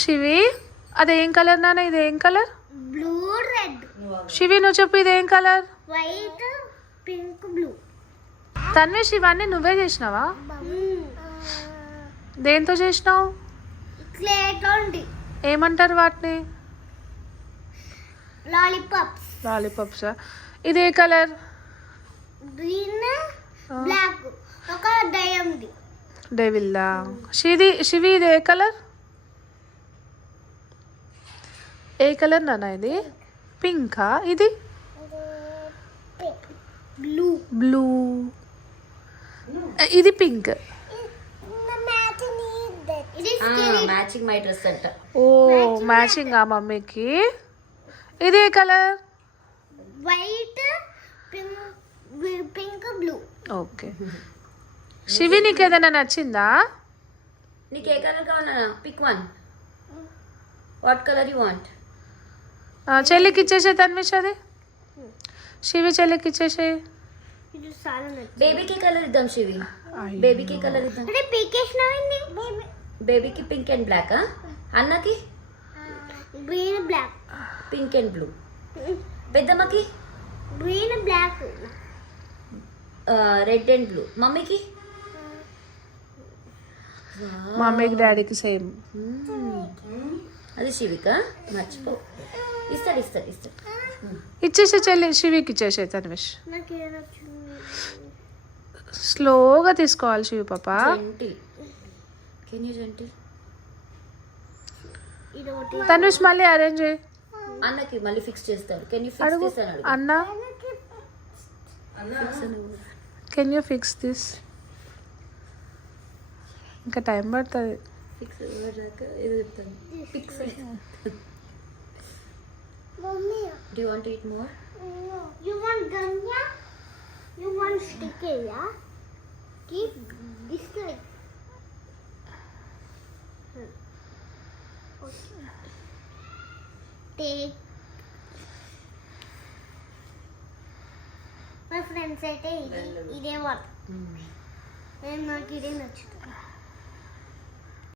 శివి అదేం కలర్ నాన్న? ఇదేం కలర్? Blue red. శివి నువ్వు చెప్పు, ఇదేం colour? White pink blue. Tanvish ఇవన్నీ నువ్వే చేసినావా? దేంతో చేసినావు? క్లే తోండి. ఏమంటారు వాటిని? లాలీపాప్స్. లాలీపాప్స్. ఇదే కలర్? Green black. ఒక డైమండ్. డెవిల్లా. శివి ఇది ఏ కలర్? ఏ కలర్ నాన్న ఇది? పింకా? ఇది బ్లూ. బ్లూ. ఇది పింక్. మ్యాచింగ్ మై డ్రెస్ అంట. ఓ మ్యాచింగ్ ఆ మమ్మీకి. ఇది ఏ colour? White pink blue. Okay. Shivi నీకు ఏదైనా నచ్చిందా? నీకు ఏ కలర్ కావాలన్నా pick one. What colour you want? చెల్లికి ఇచ్చేసే తన్విష్ అది. శివి చెల్లికి ఇచ్చేసే. ఇది చాలా నచ్చింది. బేబీకి కలర్ ఇద్దాం శివి. బేబీకి కలర్ ఇద్దాం. అంటే పీకేసినావండి. బేబీకి పింక్ అండ్ బ్లాక్. అన్నకి green black. Pink and blue. పెద్దమ్మకి green black. Red and blue. మమ్మీకి మమ్మీకి డాడీకి సేమ్. అది శివిక మర్చిపో. ఇస్తాడు ఇస్తాడు ఇస్తాడు. ఇచ్చేసే చెల్లి. శివికి ఇచ్చేసే తన్విష్. నాకు ఏం నచ్చింది? స్లోగా తీసుకోవాలి శివి పాప. జెంటిల్. Can you gentle? ఇది ఒకటి. తన్విష్ మళ్ళీ అరేంజ్ చేయి. అన్నకి మళ్ళీ ఫిక్స్ చేస్తారు. కెన్ యూ ఫిక్స్ దిస్ అని అడుగు. అన్న ఫిక్స్ అని అడుగు. Can you fix this? ఇంకా టైం పడుతుంది. ఫిక్స్ అయ్యాక ఏదో చెప్తాను. Fix. Mummy do you want to eat more? you want gum, yeah? You want stick, yeah? Keep this like. Okay. Take. My friends అయితే ఇదే వాట్. నేను నాకు ఇదే నచ్చుతుంది.